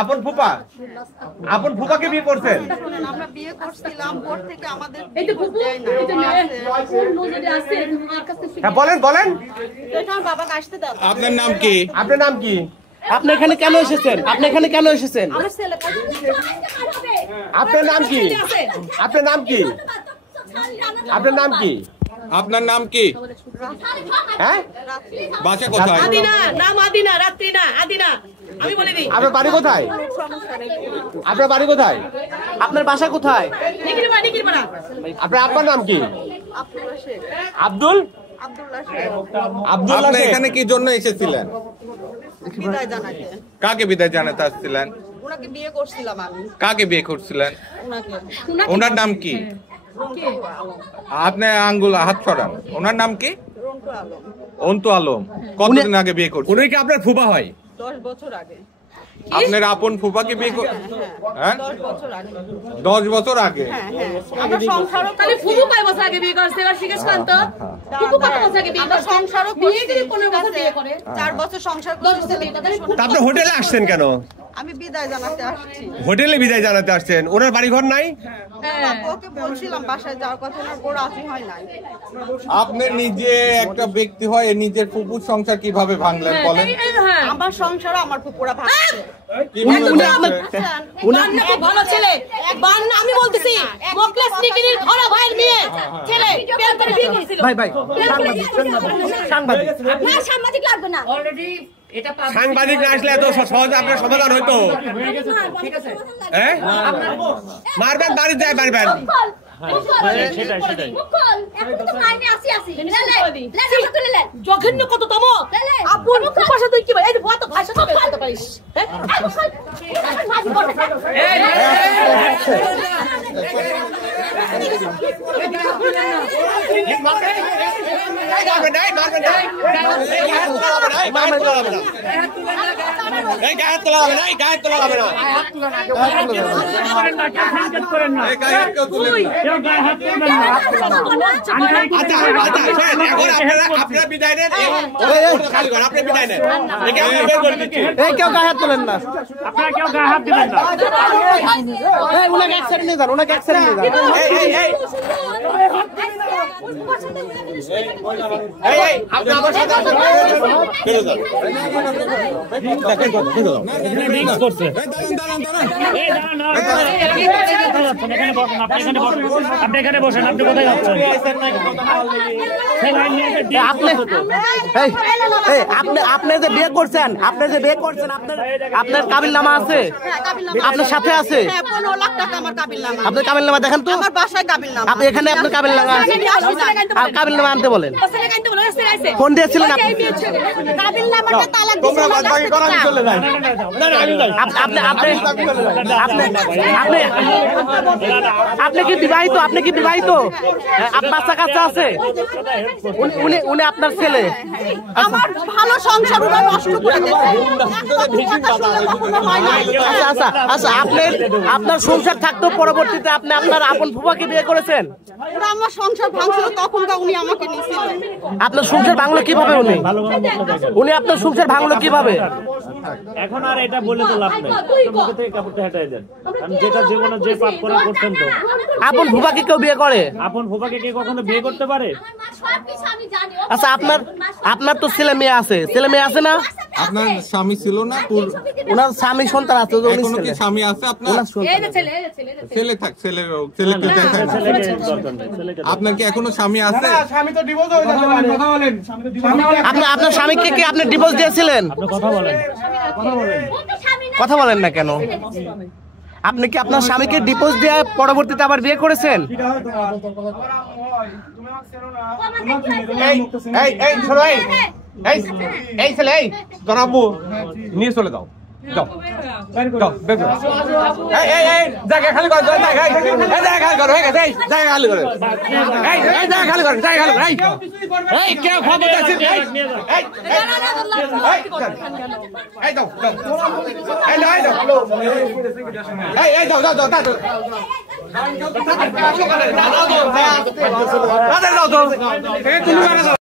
আপন ফুপা, আপন ফুপাকে বিয়ে করছেন? আমরা বিয়ে করছিলাম, পর থেকে আমাদের বলেন বলেন। বাবাকে আসতে দাও। আপনার নাম কি? আপনার নাম কি? আপনি এখানে কেন এসেছেন? আপনি এখানে কেন এসেছেন? আমার ছেলে আপনার নাম কি? আপনার নাম কি? আপনার নাম কি? আপনার নাম কি? হ্যাঁ, বাসা কোথায়? আদিনা, নাম আদিনা, রাত্রি না, আদিনা। আমি বলে দিই। আপনার বাড়ি কোথায়? আপনার বাড়ি কোথায়? আপনার বাসা কোথায়? নিকিরপাড়া, নিকিরপাড়া। আপনার আব্বার নাম কি? আব্দুল্লাহ শেখ। আব্দুল আব্দুল্লাহ শেখ। আব্দুল্লাহ আপনি শেখ। এখানে কি জন্য এসেছিলেন? বিদায় জানাতে। কাকে বিদায় জানাতে আসছিলেন? ওনাকে বিয়ে করছিলাম আমি। কাকে বিয়ে করছিলেন? ওনাকে। ওনার নাম কি? আপনি আঙ্গুল হাত ছড়ান। ওনার নাম কি? রন্টু আলম। অন্তু আলম। কতদিন আগে বিয়ে করছেন? উনি কি আপনার ফুপা হয়? 10 বছর আগে। আপনার আপন ফুফাকে বিয়ে হ্যাঁ 10 বছর আগে। 10 বছর আগে। হ্যাঁ হ্যাঁ। আমরা সংসারও তাহলে ফুফু কয় বছর আগে বিয়ে করছে? এবার জিজ্ঞেস করেন তো। ফুফু কত বছর আগে বিয়ে আমরা করছে? সংসারও বিয়ে করছি। করে 15 বছর বিয়ে করে। 4 বছর সংসার করছি। তা আপনি হোটেলে আসছেন কেন? আমি বিদায় জানাতে আসছি। হোটেলে বিদায় জানাতে আসছেন? ওনার বাড়ি ঘর নাই? হ্যাঁ। ওকে বলছিলাম বাসায় যাওয়ার কথা, ওনার বড় রাজি হয় নাই। আপনি নিজে একটা ব্যক্তি হয়ে নিজের ফুপুর সংসার কিভাবে ভাঙলেন বলেন? হ্যাঁ। আমার সংসারও আমার পুকুরা ভাঙছে। কিভাবে ভাঙলেন? বান্না খুব ভালো ছেলে। বান্না আমি বলতেছি, মোকলেস নিকিরির ঘরে ভাইয়ের মেয়ে ছেলে প্রেম করে বিয়ে করেছিল। ভাই ভাই সাংবাদিক না সাংবাদিক লাগবে না। অলরেডি এটা সাংবাদিক না আসলে এত সহজে আপনার সমাধান হইতো? হ্যাঁ, মারবেন বাড়ি যায় মারবেন। জঘন্য কততম আপন ভাষা তুই কি এই ভাষা ভাষা তো বলতে পারিস। আপনারা বিদায় নেন, আপনি বিদায় নেন। কেউ গায়ে হাত তোলেন না। আপনারা কেউ গায়ে হাত দিবেন না। ওনাকে এক সাইড নিয়ে যান, ওনাকে এক সাইড নিয়ে যান। আপনি আমার সাথে আপনি এখানে বসেন। আপনি কোথায় যাচ্ছেন? আপনি যে বিয়ে করছেন, আপনার কাবিল নামা আছে? আপনার সাথে আছে? 15 লাখ টাকা আমার কাবিল নামা। আপনার কাবিল নামা দেখান তো। আমার বাসায় কাবিল নামা। আপনি এখানে আপনার কাবিল নামা আছে? আর কাবিল নামা আনতে বলেন। ফোন দিয়েছিলেন আপনি? কাবিল নামাটা তালাক তোমরা দিয়েছে। বাদবাকি করো, আমি চলে যাই। না না, আমি যাই। আপনি কি বিবাহিত? আপনি কি বিবাহিত? বাচ্চা কাচ্চা আছে? উনি আপনার ছেলে? আমার ভালো সংসার ওরা নষ্ট করে দিয়েছে। আচ্ছা আচ্ছা আচ্ছা, আপনার সংসার থাকতেও পরবর্তীতে আপনি আপনার আপন ফুফাকে বিয়ে করেছেন? ওরা আমার সংসার ভাঙছিল, তখন উনি আমাকে নিয়েছিল। আপনার সংসার ভাঙলো কিভাবে? উনি আপনার সংসার ভাঙলো কিভাবে? এখন আর এটা বলে তো লাভ নেই। মুখে থেকে কাপড়টা হটাই দেন। কারণ যেটা জীবনে যে পাপ করে করছেন তো। আপন ফুফাকে কেউ বিয়ে করে? আপন ফুফাকে কে কখনো বিয়ে করতে পারে? আচ্ছা, আপনার তো ছেলে মেয়ে আছে, না? আপনার স্বামী ছিল না? ওনার স্বামী সন্তান আছে? এখনো কি স্বামী আছে আপনার? ছেলে থাক, ছেলে আপনার কি এখনো স্বামী আছে? স্বামী তো ডিভোর্স হয়ে যাবে। কথা বলেন। আপনার স্বামীকে কি আপনি ডিভোর্স দিয়েছিলেন? কথা বলেন না কেন? আপনি কি আপনার স্বামীকে ডিভোর্স দিয়ে পরবর্তীতে আবার বিয়ে করেছেন? এই ছেলে, এই তোর আব্বু নিয়ে চলে যাও। যাও যাও, বের করো। এই জায়গা খালি করো, জায়গা খালি করো, হয়ে গেছে। জায়গা খালি করো, জায়গা খালি করো, জায়গা খালি করো। এই কেউ খবর আছে? এই দাও, এই দাও, দাও।